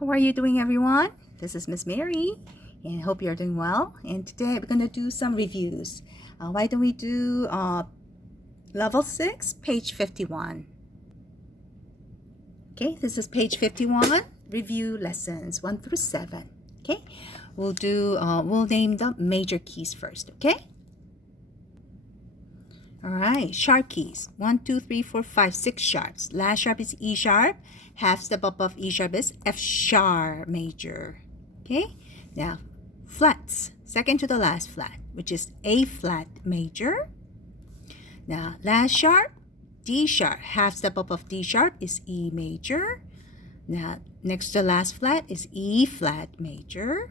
How are you doing, everyone? This is Miss Mary, and I hope you're doing well. And today we're going to do some reviews. Why don't we do level 6, page 51? Okay, this is page 51, review lessons 1 through 7. Okay, we'll name the major keys first, okay? All right, sharp keys. 1, 2, 3, 4, 5, 6 sharps. Last sharp is E sharp. Half step above E sharp is F sharp major. Okay, now flats. Second to the last flat, which is A flat major. Now last sharp, D sharp. Half step above D sharp is E major. Now next to the last flat is E flat major.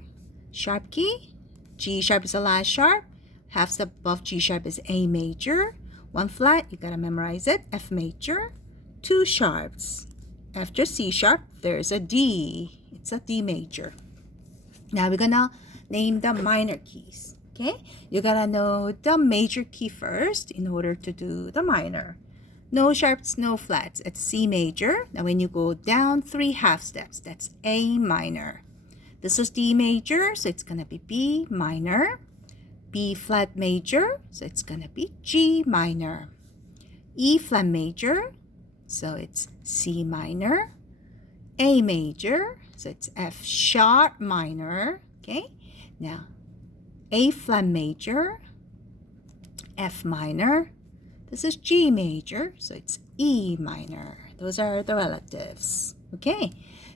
Sharp key. G sharp is the last sharp. Half step above G sharp is A major. One flat, you gotta memorize it, F major. Two sharps. After C sharp, there's a D. It's a D major. Now we're gonna name the minor keys, okay? You gotta know the major key first in order to do the minor. No sharps, no flats. It's C major. Now when you go down 3 half steps, that's A minor. This is D major, so it's gonna be B minor. B flat major, so it's gonna be G minor. E flat major, so it's C minor. A major, so it's F sharp minor. Okay, now A flat major, F minor. This is G major, so it's E minor. Those are the relatives. Okay,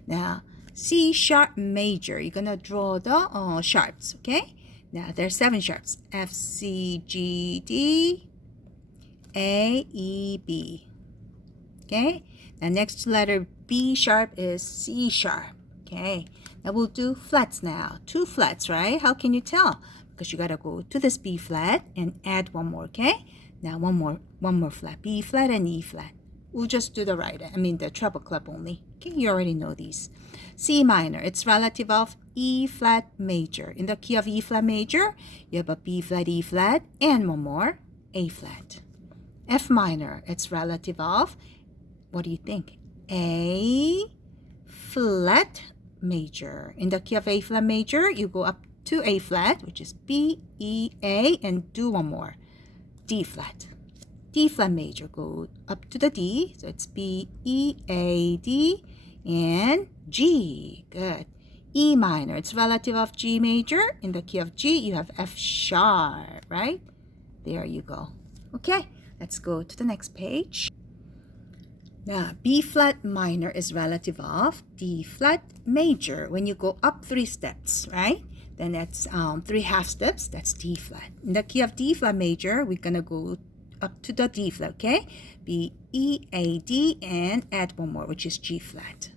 now C sharp major, you're gonna draw the sharps. Okay, now there's 7 sharps. F, C, G, D, A, E, B. Okay, now next letter B sharp is C sharp. Okay, now we'll do flats now. 2 flats, right? How can you tell? Because you gotta go to this B flat and add one more. Okay, now one more flat. B flat and E flat. We'll just do the treble clef only. Okay, you already know these. C minor, it's relative of E flat major. In the key of E flat major, you have a B flat, E flat, and one more, A flat. F minor, it's relative of, what do you think? A flat major. In the key of A flat major, you go up to A flat, which is B, E, A, and do one more, D flat. D flat major, go up to the D, so it's B, E, A, D, and G. Good. E minor, it's relative of G major. In the key of G, you have F sharp, right? There you go. Okay, let's go to the next page. Now, B flat minor is relative of D flat major. When you go up 3 steps, right? Then that's 3 half steps, that's D flat. In the key of D flat major, we're gonna go up to the D flat, okay? B, E, A, D, and add one more, which is G flat.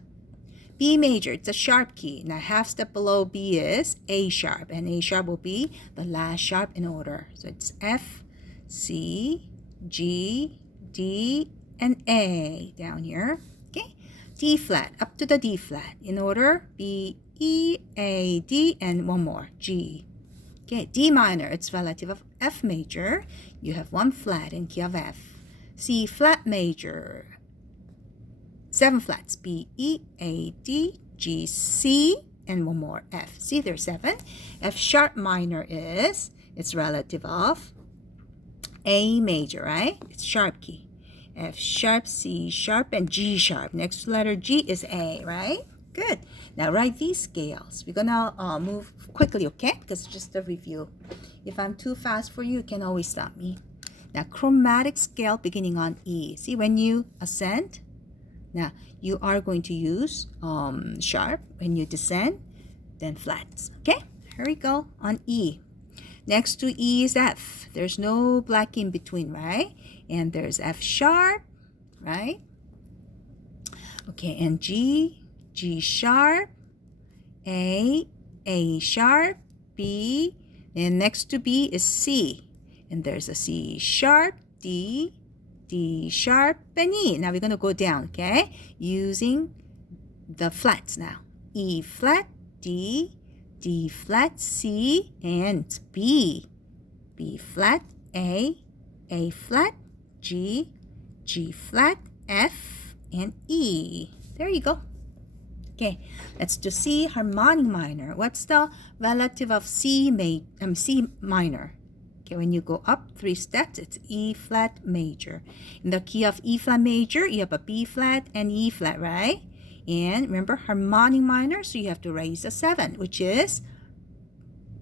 B major, it's a sharp key. Now half step below B is A sharp, and A sharp will be the last sharp in order. So it's F, C, G, D, and A down here, okay? D flat, up to the D flat. In order, B, E, A, D, and one more, G. Okay, D minor, it's relative of F major. You have 1 flat in key of F. C flat major, 7 flats, B, E, A, D, G, C, and one more, F. See, there's 7. F sharp minor it's relative of A major, right? It's sharp key. F sharp, C sharp, and G sharp. Next letter G is A, right? Good. Now write these scales. We're gonna move quickly, okay? Because it's just a review. If I'm too fast for you, you can always stop me. Now, chromatic scale beginning on E. See, when you ascend, now you are going to use sharp. When you descend, then flats. Okay? Here we go on E. Next to E is F. There's no black in between, right? And there's F sharp, right? Okay, and G, G sharp, A sharp, B, and next to B is C. And there's a C sharp, D, D sharp, and E. Now we're going to go down, okay? Using the flats now. E flat, D, D flat, C, and B. B flat, A flat, G, G flat, F, and E. There you go. Okay, let's do C harmonic minor. What's the relative of C minor? Okay, when you go up 3 steps, it's E flat major. In the key of E flat major, you have a B flat and E flat, right? And remember harmonic minor, so you have to raise a 7, which is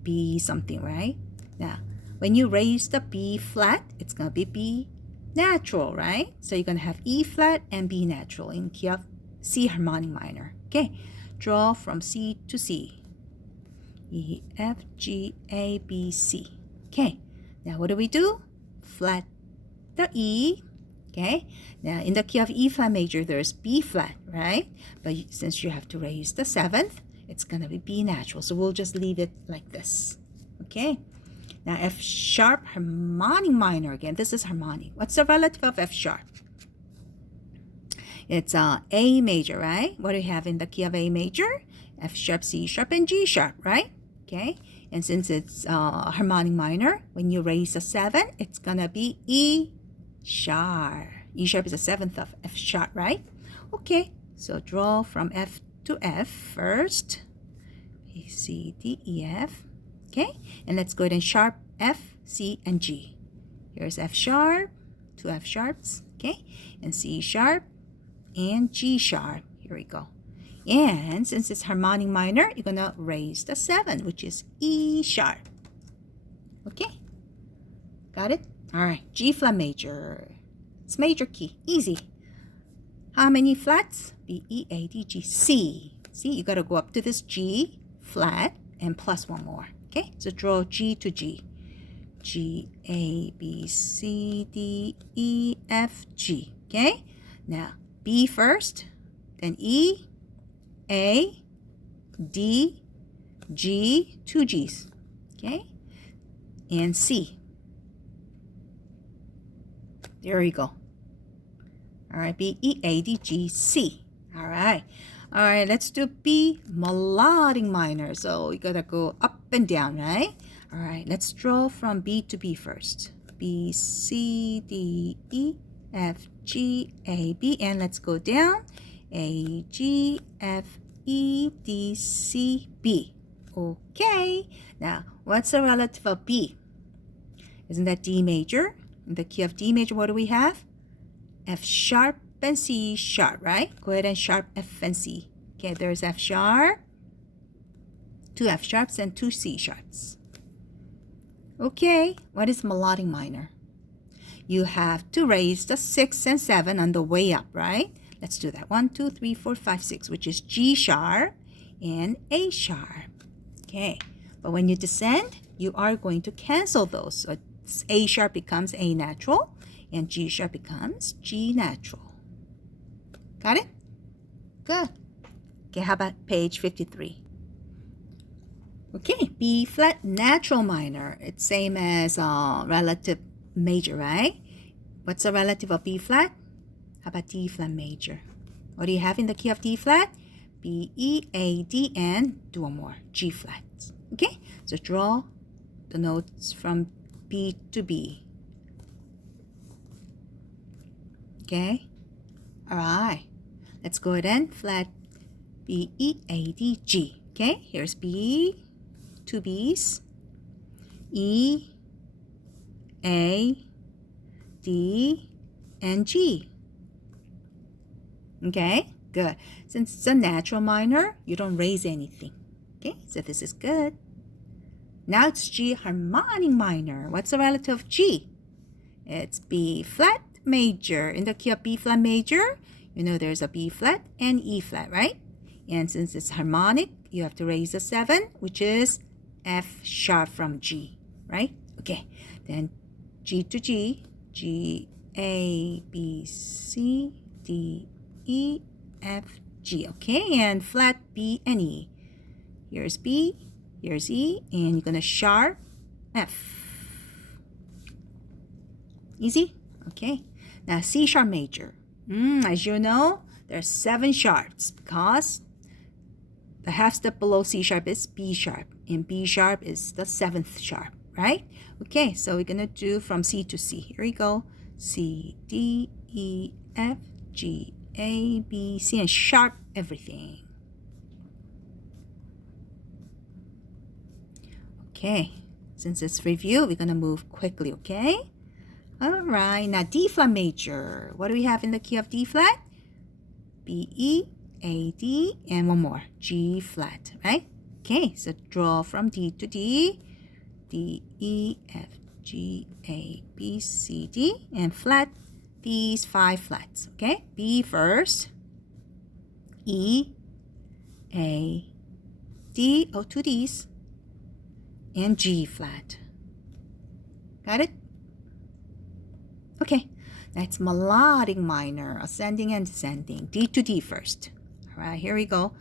B something, right? Now, when you raise the B flat, it's going to be B natural, right? So you're going to have E flat and B natural in key of C harmonic minor. Okay, draw from C to C. E, F, G, A, B, C. Okay, now what do? Flat the E. Okay, now in the key of E flat major, there's B flat, right? But since you have to raise the 7th, it's going to be B natural. So we'll just leave it like this. Okay, now F sharp harmonic minor again. This is harmonic. What's the relative of F sharp? It's A major, right? What do we have in the key of A major? F sharp, C sharp, and G sharp, right? Okay, and since it's harmonic minor, when you raise a 7, it's gonna be E sharp. E sharp is the 7th of F sharp, right? Okay, so draw from F to F first. A, C, D, E, F. Okay, and let's go ahead and sharp F, C, and G. Here's F sharp, 2 F sharps, okay, and C sharp, and G sharp. Here we go. And since it's harmonic minor, you're gonna raise the 7, which is E sharp. Okay, got it? All right, G flat major. It's major key, easy. How many flats? B, E, A, D, G, C. See, you gotta go up to this G flat and plus 1 more. Okay, so draw G to G. G, A, B, C, D, E, F, G. Okay, now B first, then E, A, D, G, 2 G's, okay, and C. There we go. All right, B, E, A, D, G, C. All right. All right, let's do B melodic minor. So you gotta go up and down, right? All right, let's draw from B to B first. B, C, D, E, F, G, A, B, and let's go down. A, G, F, E, D, C, B. Okay, now what's the relative of B? Isn't that D major? In the key of D major, what do we have? F sharp and C sharp, right? Go ahead and sharp F and C. Okay, there's F sharp, 2 F sharps and 2 C sharps. Okay, what is melodic minor? You have to raise the 6 and 7 on the way up, right? Let's do that. 1, 2, 3, 4, 5, 6, which is G sharp and A sharp. Okay, but when you descend, you are going to cancel those. So A sharp becomes A natural and G sharp becomes G natural. Got it? Good. Okay, how about page 53? Okay, B flat natural minor. It's same as relative major, right? What's the relative of B flat? How about D flat major? What do you have in the key of D flat? B, E, A, D, and do one more, G flat. Okay, so draw the notes from B to B. Okay, all right. Let's go ahead and flat B, E, A, D, G. Okay, here's B, 2 B's, E, A, D, and G. Okay, good. Since it's a natural minor, you don't raise anything. Okay, so this is good. Now it's G harmonic minor. What's the relative of G? It's B flat major. In the key of B flat major, you know there's a B flat and E flat, right? And since it's harmonic, you have to raise a 7, which is F sharp from G, right? Okay, then G to G, G, A, B, C, D, E, F, G. Okay, and flat B and E. Here's B, here's E, and you're gonna sharp F. Easy? Okay. Now C sharp major. As you know, there's 7 sharps because the half step below C sharp is B sharp, and B sharp is the 7th sharp, right? Okay, so we're gonna do from C to C. Here we go. C, D, E, F, G, A, B, C, and sharp everything. Okay, since it's review, we're going to move quickly, okay? All right, now D flat major. What do we have in the key of D flat? B, E, A, D, and one more, G flat, right? Okay, so draw from D to D, D, E, F, G, A, B, C, D, and flat these 5 flats, okay? B first, E, A, D, oh, 2 Ds, and G flat. Got it? Okay, that's melodic minor, ascending and descending. D to D first. All right, here we go.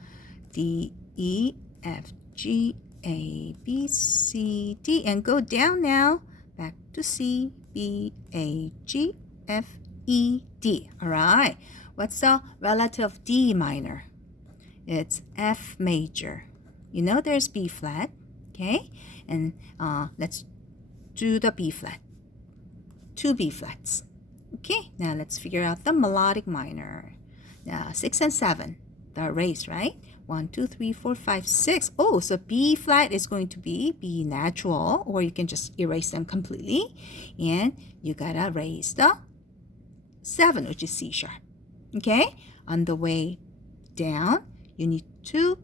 D, E, F, G, A, B, C, D, and go down now. Back to C, B, A, G, F, E, D. All right, what's the relative of D minor? It's F major. You know there's B flat, okay? And let's do the B flat. 2 B flats. Okay, now let's figure out the melodic minor. Now 6 and 7, the raised, right? 1, 2, 3, 4, 5, 6. Oh, so B flat is going to be B natural, or you can just erase them completely. And you gotta raise the 7, which is C sharp. Okay, on the way down, you need to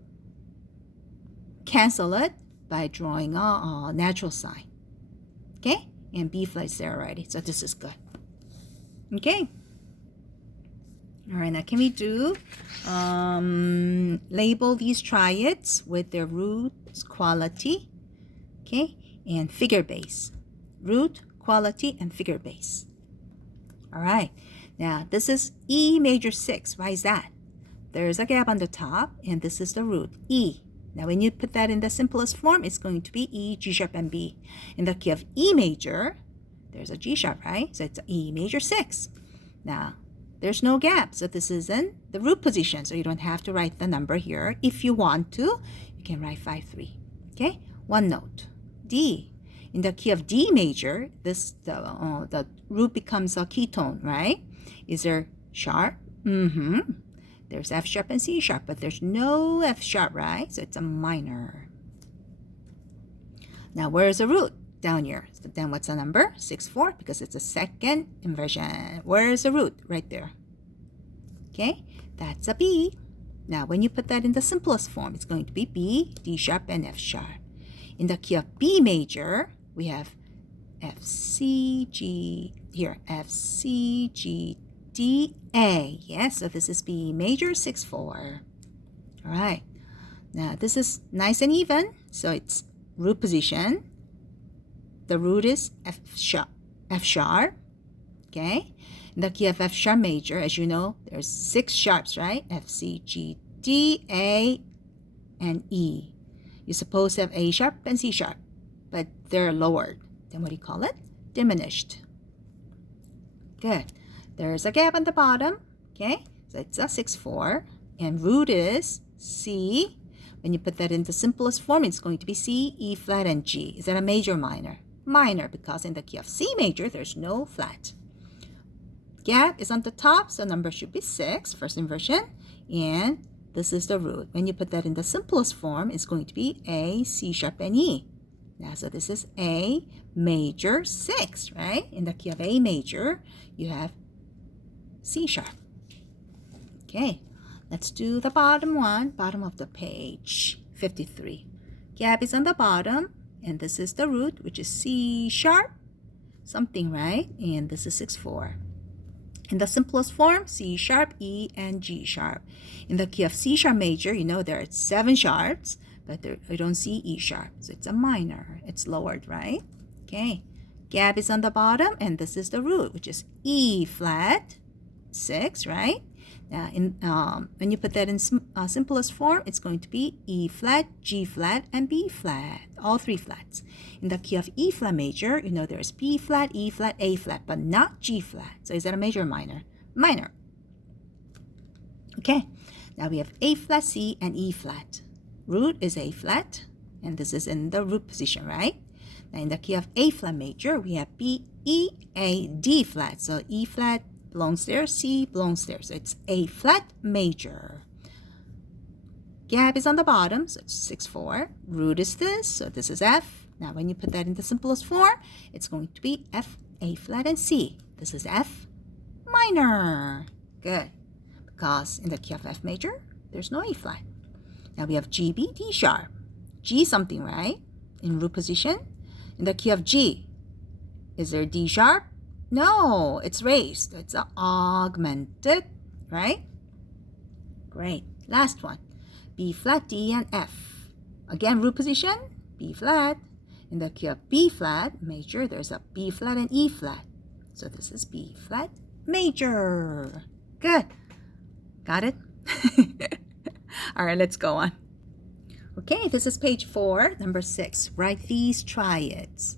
cancel it by drawing a natural sign. Okay, and B flat is there already, so this is good. Okay. All right, now can we do label these triads with their roots, quality, okay, and figure base. Root, quality, and figure base. All right, now this is E major 6. Why is that? There's a gap on the top, and this is the root, E. Now when you put that in the simplest form, it's going to be E, G sharp, and B. In the key of E major, there's a G sharp, right? So it's E major 6. Now, there's no gap, so this is in the root position, so you don't have to write the number here. If you want to, you can write 5-3. Okay, one note. D. In the key of D major, the root becomes a ketone, right? Is there sharp? There's F sharp and C sharp, but there's no F sharp, right? So it's a minor. Now, where is the root? Down here. So then what's the number? 6-4, because it's a second inversion. Where is the root? Right there. Okay, that's a B. Now, when you put that in the simplest form, it's going to be B, D sharp, and F sharp. In the key of B major, we have F, C, G, here, F, C, G, D, A. Yes, so this is B major 6-4. All right. Now, this is nice and even, so it's root position. The root is F sharp, okay? In the key of F sharp major, as you know, there's 6 sharps, right? F, C, G, D, A, and E. You're supposed to have A sharp and C sharp, but they're lowered. Then what do you call it? Diminished. Good. There's a gap on the bottom, okay? So it's a 6-4, and root is C. When you put that in the simplest form, it's going to be C, E flat, and G. Is that a major or minor? Minor, because in the key of C major, there's no flat. Gap is on the top, so number should be 6, first inversion, and this is the root. When you put that in the simplest form, it's going to be A, C sharp, and E. Now, so this is A major 6, right? In the key of A major, you have C sharp. Okay, let's do the bottom one, bottom of the page, 53. Gap is on the bottom, and this is the root, which is C sharp, something, right? And this is 6-4. In the simplest form, C sharp, E, and G sharp. In the key of C sharp major, you know there are 7 sharps, but I don't see E sharp, so it's a minor. It's lowered, right? Okay, gap is on the bottom, and this is the root, which is E flat, 6, right? Now, when you put that in simplest form, it's going to be E flat, G flat, and B flat, all 3 flats. In the key of E flat major, you know there's B flat, E flat, A flat, but not G flat. So is that a major or minor? Minor. Okay, now we have A flat, C, and E flat. Root is A flat, and this is in the root position, right? Now in the key of A flat major, we have B, E, A, D flat. So E flat belongs there, C belongs there. So it's A flat major. Gap is on the bottom, so it's 6-4. Root is this, so this is F. Now, when you put that in the simplest form, it's going to be F, A flat, and C. This is F minor. Good. Because in the key of F major, there's no A flat. Now we have G, B, D sharp. G something, right? In root position. In the key of G, is there D sharp? No, it's raised. It's augmented, right? Great. Last one. B flat, D, and F. Again, root position, B flat. In the key of B flat major, there's a B flat and E flat. So this is B flat major. Good. Got it? All right, let's go on. Okay, this is page 4, number 6. Write these triads.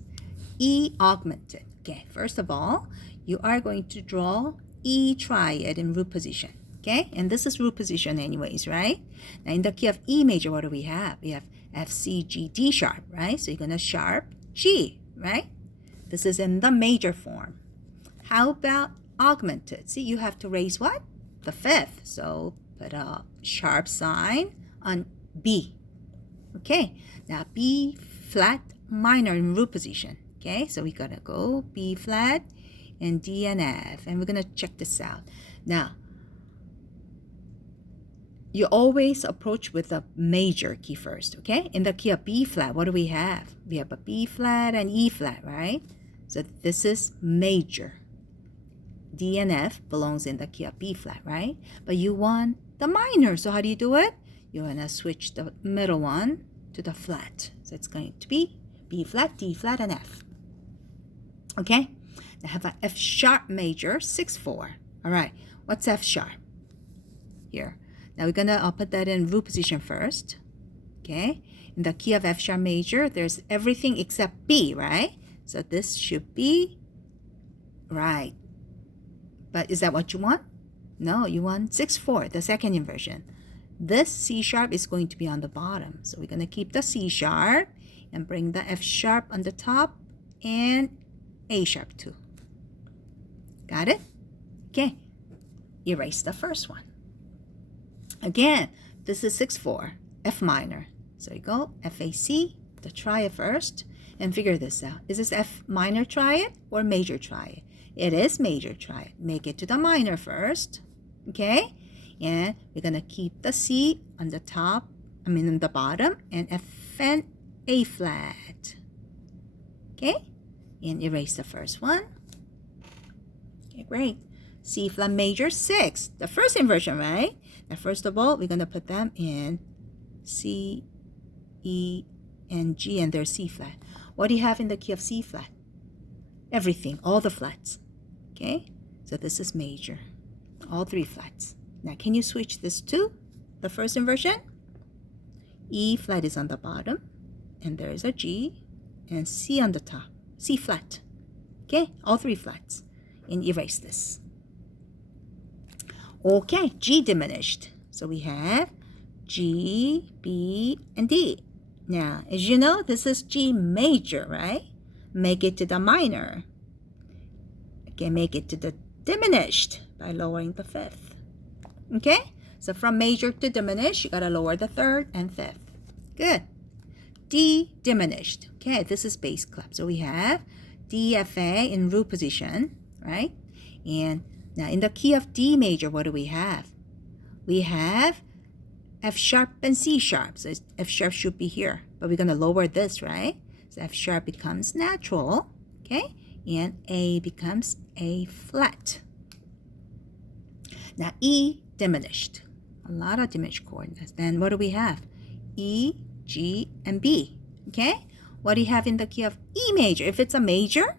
E augmented. Okay, first of all, you are going to draw E triad in root position. Okay, and this is root position anyways, right? Now in the key of E major, what do we have? We have F, C, G, D sharp, right? So you're going to sharp G, right? This is in the major form. How about augmented? See, you have to raise what? The fifth. So put a sharp sign on B. Okay, now B flat minor in root position. Okay, so we gotta go B flat and D and F, and we're gonna check this out. Now, you always approach with a major key first, okay? In the key of B flat, what do we have? We have a B flat and E flat, right? So this is major. D and F belongs in the key of B flat, right? But you want the minor, so how do you do it? You want to switch the middle one to the flat. So it's going to be B flat, D flat, and F. Okay? Now have an F sharp major, 6/4. All right, what's F sharp? Here. Now we're going to put that in root position first. Okay? In the key of F sharp major, there's everything except B, right? So this should be right. But is that what you want? No, you want 6/4, the second inversion. This C sharp is going to be on the bottom. So we're going to keep the C sharp and bring the F sharp on the top and A sharp too. Got it? Okay. Erase the first one. Again, this is 6/4, F minor. So you go F, A, C, the triad first, and figure this out. Is this F minor triad or major triad? It is major triad. Make it to the minor first. Okay? And we're going to keep the C on the top, on the bottom, and F and A flat. Okay? And erase the first one. Okay, great. C flat major 6. The first inversion, right? Now, first of all, we're going to put them in C, E, and G, and there's C flat. What do you have in the key of C flat? Everything, all the flats. Okay? So this is major. All 3 flats. Now, can you switch this to the first inversion? E flat is on the bottom, and there's a G, and C on the top. C flat. Okay? All 3 flats. And erase this. Okay, G diminished. So we have G, B, and D. Now, as you know, this is G major, right? Make it to the minor. Okay, make it to the diminished by lowering the 5th. Okay? So from major to diminished, you gotta lower the 3rd and 5th. Good. D diminished. Okay, this is bass clef. So we have D, F, A in root position, right? And now in the key of D major, what do we have? We have F sharp and C sharp. So F sharp should be here, but we're gonna lower this, right? So F sharp becomes natural, okay? And A becomes A flat. Now E diminished. A lot of diminished chords. Then what do we have? E, G, and B. Okay? What do you have in the key of E major? If it's a major,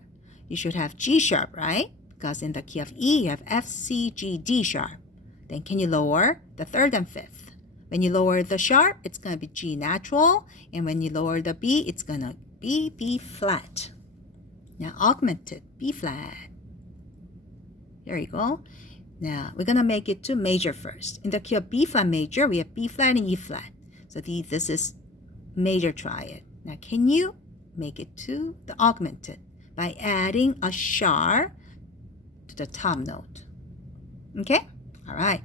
you should have G sharp, right? Because in the key of E, you have F, C, G, D sharp. Then can you lower the 3rd and 5th? When you lower the sharp, it's going to be G natural. And when you lower the B, it's going to be B flat. Now augmented, B flat. There you go. Now we're going to make it to major first. In the key of B flat major, we have B flat and E flat. So this is major triad. Now can you make it to the augmented by adding a sharp to the top note? Okay? All right.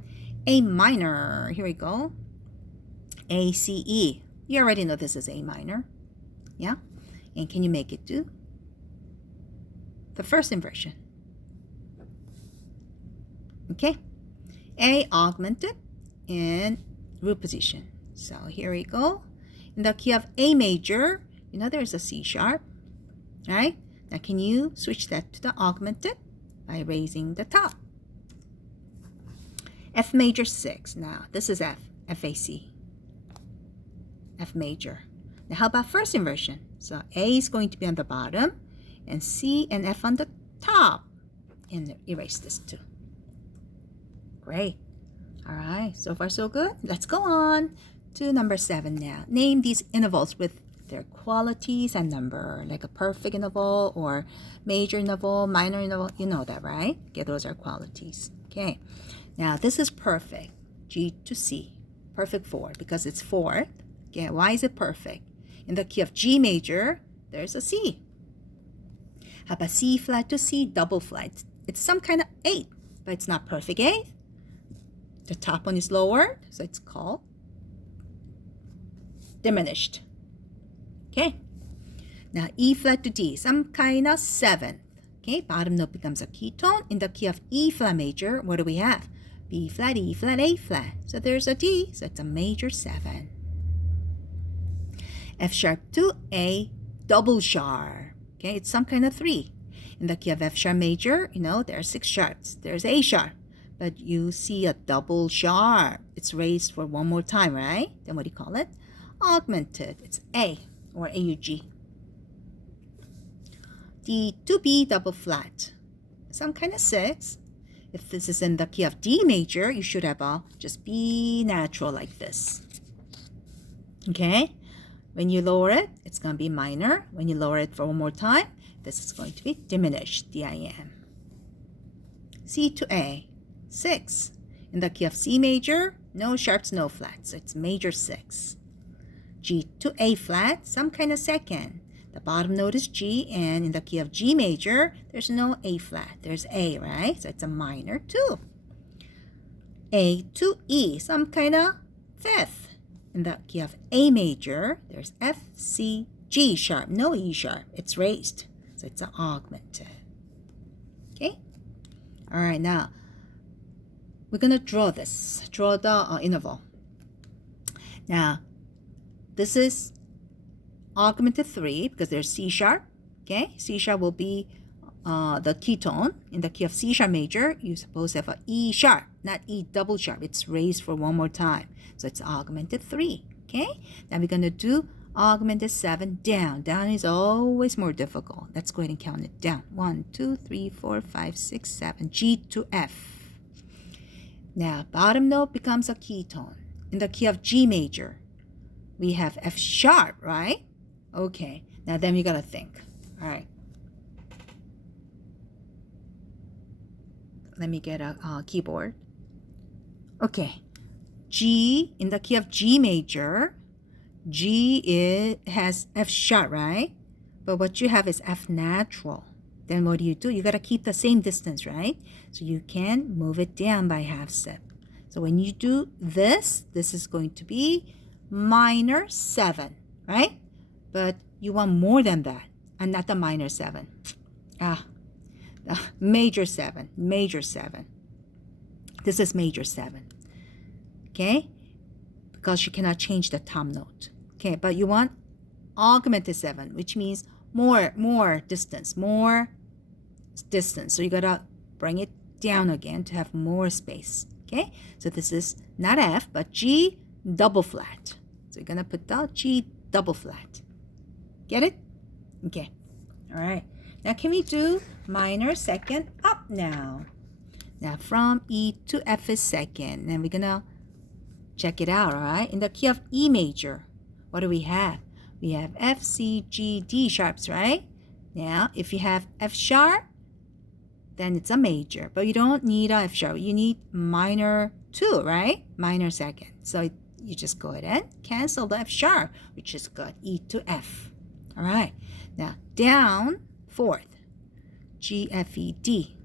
A minor. Here we go. A, C, E. You already know this is A minor. Yeah? And can you make it to the first inversion? Okay. A augmented and root position. So here we go. In the key of A major, you know there's a C sharp, right? Now can you switch that to the augmented by raising the top? F major 6. Now this is F, FAC. F major. Now how about first inversion? So A is going to be on the bottom and C and F on the top. And erase this too. Great. All right, so far so good. Let's go on to number 7 now. Name these intervals with their qualities and number, like a perfect interval or major interval, minor interval. You know that, right? Okay, those are qualities. Okay, now this is perfect. G to C. Perfect 4 because it's 4th. Okay, why is it perfect? In the key of G major, there's a C. How about C flat to C double flat? It's some kind of 8, but it's not perfect 8. The top one is lowered, so it's called diminished. Okay. Now E flat to D, some kind of 7th. Okay, bottom note becomes a ketone. In the key of E flat major, what do we have? B flat, E flat, A flat. So there's a D, so it's a major 7. F sharp to A double sharp. Okay, it's some kind of 3. In the key of F sharp major, you know, there are 6 sharps. There's A sharp. But you see a double sharp. It's raised for one more time, right? Then what do you call it? Augmented. It's A or AUG. D to B double flat. Some kind of 6. If this is in the key of D major, you should have a just B natural like this. Okay? When you lower it, it's going to be minor. When you lower it for one more time, this is going to be diminished, DIM. C to A. 6. In the key of C major, no sharps, no flats. So it's major 6. G to A flat, some kind of 2nd. The bottom note is G, and in the key of G major, there's no A flat. There's A, right? So it's a minor 2. A to E, some kind of 5th. In the key of A major, there's F, C, G sharp, no E sharp. It's raised, so it's an augmented. Okay? All right, now we're going to draw this. Draw the interval. Now, this is augmented 3 because there's C sharp. Okay? C sharp will be the ketone. In the key of C sharp major, you're supposed to have an E sharp, not E double sharp. It's raised for one more time. So it's augmented 3. Okay? Now we're going to do augmented 7 down. Down is always more difficult. Let's go ahead and count it down. 1, 2, 3, 4, 5, 6, 7. G to F. Now, bottom note becomes a ketone. In the key of G major, we have F sharp, right? Okay, now then we gotta think. All right. Let me get a keyboard. Okay, G, in the key of G major, G has F sharp, right? But what you have is F natural. Then what do? You got to keep the same distance, right? So you can move it down by half step. So when you do this, this is going to be minor 7, right? But you want more than that, and not the minor 7. The major 7, major 7. This is major 7, okay? Because you cannot change the top note, okay? But you want augmented 7, which means more distance. So you gotta bring it down again to have more space. Okay, so this is not F but G double flat. So you're gonna put the G double flat. Get it? Okay. All right. Now can we do minor 2nd up now? Now from E to F is 2nd, and we're gonna check it out. All right. In the key of E major, what do we have? We have F, C, G, D sharps, right? Now, if you have F sharp, then it's a major. But you don't need a F sharp. You need minor 2, right? Minor 2nd. So you just go ahead and cancel the F sharp, which is good. E to F. All right. Now, down 4th. G, F, E, D.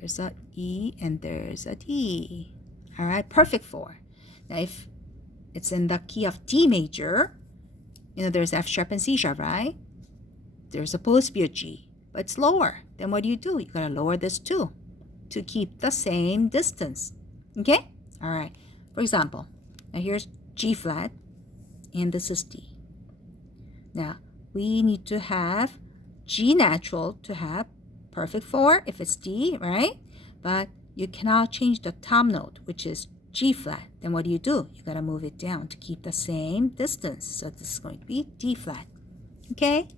There's a E and there's a D. All right. Perfect 4. Now, if it's in the key of D major, you know, there's F sharp and C sharp, right? there's supposed to be a G, but it's lower. Then what do? You gotta lower this too to keep the same distance. Okay? All right. For example, now here's G flat, and this is D. Now, we need to have G natural to have perfect 4 if it's D, right? But you cannot change the top note, which is G flat. Then what do? You gotta move it down to keep the same distance. So this is going to be D flat. Okay?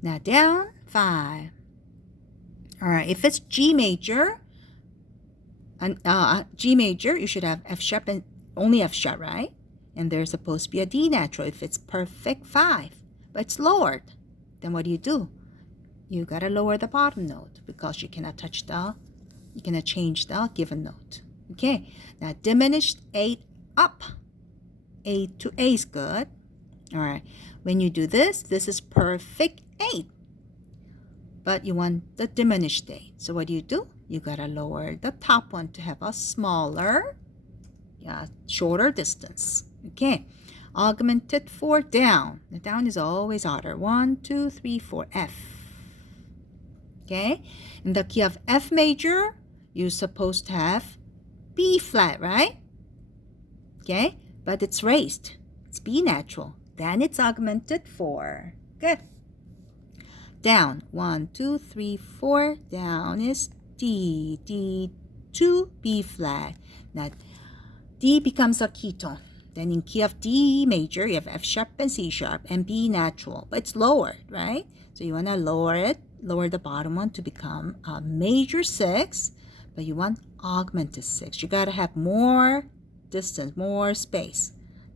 Now down 5. All right, if it's G major, G major, you should have F sharp and only F sharp, right? And there's supposed to be a D natural if it's perfect 5, but it's lowered. Then what do? You gotta lower the bottom note because you cannot change the given note. Okay, now diminished 8 up. 8 to A is good. All right, when you do this, this is perfect 8. But you want the diminished 8. So what do? You gotta lower the top one to have a smaller, shorter distance. Okay, augmented 4 down. The down is always odder. 1, 2, 3, 4, F. Okay, in the key of F major, you're supposed to have B flat, right? Okay, but it's raised. It's B natural. Then it's augmented 4. Good. Down. 1, 2, 3, 4. Down is D. D to B flat. Now, D becomes a ketone. Then in key of D major, you have F sharp and C sharp and B natural. But it's lowered, right? So you want to lower it. Lower the bottom one to become a major 6. But you want augmented 6. You got to have more distance, more space.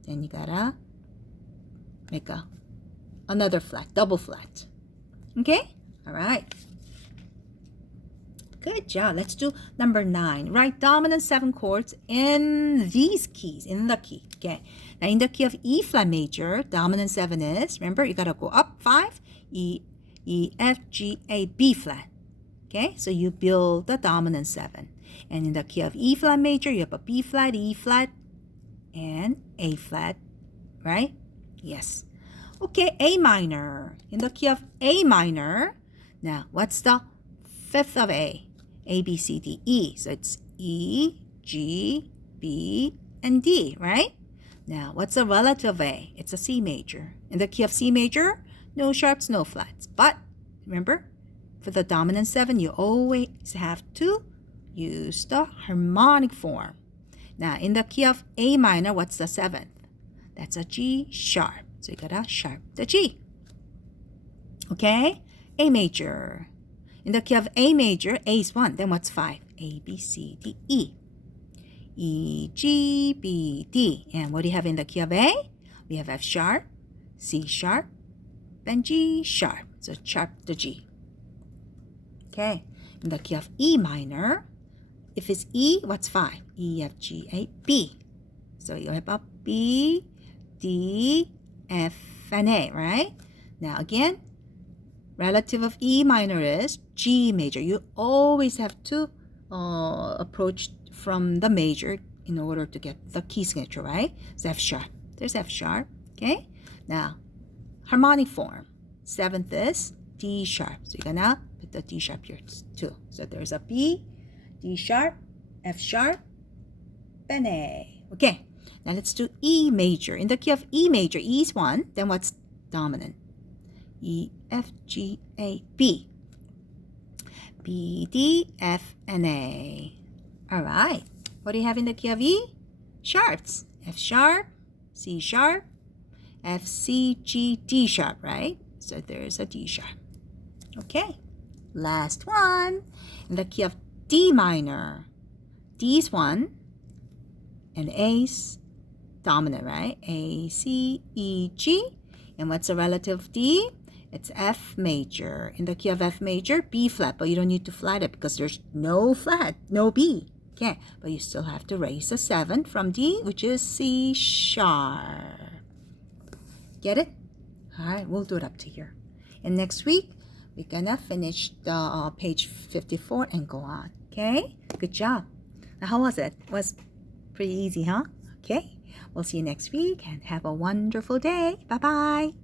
Then you got to make another flat, double flat. Okay? All right. Good job. Let's do number 9. Write dominant 7 chords in these keys, in the key. Okay. Now in the key of E flat major, dominant 7 is, remember, you got to go up 5, E, F, G, A, B flat. Okay, so you build the dominant 7. And in the key of E flat major, you have a B flat, E flat, and A flat, right? Yes. Okay, A minor. In the key of A minor, now what's the 5th of A? A, B, C, D, E. So it's E, G, B, and D, right? Now, what's the relative of A? It's a C major. In the key of C major, no sharps, no flats. But remember, for the dominant 7, you always have to use the harmonic form. Now, in the key of A minor, what's the 7th? That's a G sharp. So you gotta sharp the G. Okay? A major. In the key of A major, A is 1. Then what's 5? A, B, C, D, E. E, G, B, D. And what do you have in the key of A? We have F sharp, C sharp, and G sharp. So sharp the G. Okay. In the key of E minor, if it's E, what's 5? E, F, G, A, B. So you have a B, D, F, and A, right? Now again, relative of E minor is G major. You always have to approach from the major in order to get the key signature, right? So F sharp. There's F sharp. Okay? Now, harmonic form. 7th is D sharp. So you're gonna put the D sharp here too. So there's a B, D sharp, F sharp, and A. Okay. Now let's do E major. In the key of E major, E is 1. Then what's dominant? E, F, G, A, B. B, D, F, and A. All right. What do you have in the key of E? Sharps. F sharp, C sharp, F, C, G, D sharp, right? So there's a D sharp. Okay. Last one. In the key of D minor. D is 1. And A's dominant, right? A, C, E, G. And what's the relative of D? It's F major. In the key of F major, B flat. But you don't need to flat it because there's no flat, no B. Okay, but you still have to raise a 7 from D, which is C sharp. Get it? All right, we'll do it up to here. And next week, we're gonna finish the page 54 and go on. Okay, good job. Now, how was it? It was pretty easy, huh? Okay, we'll see you next week and have a wonderful day. Bye-bye.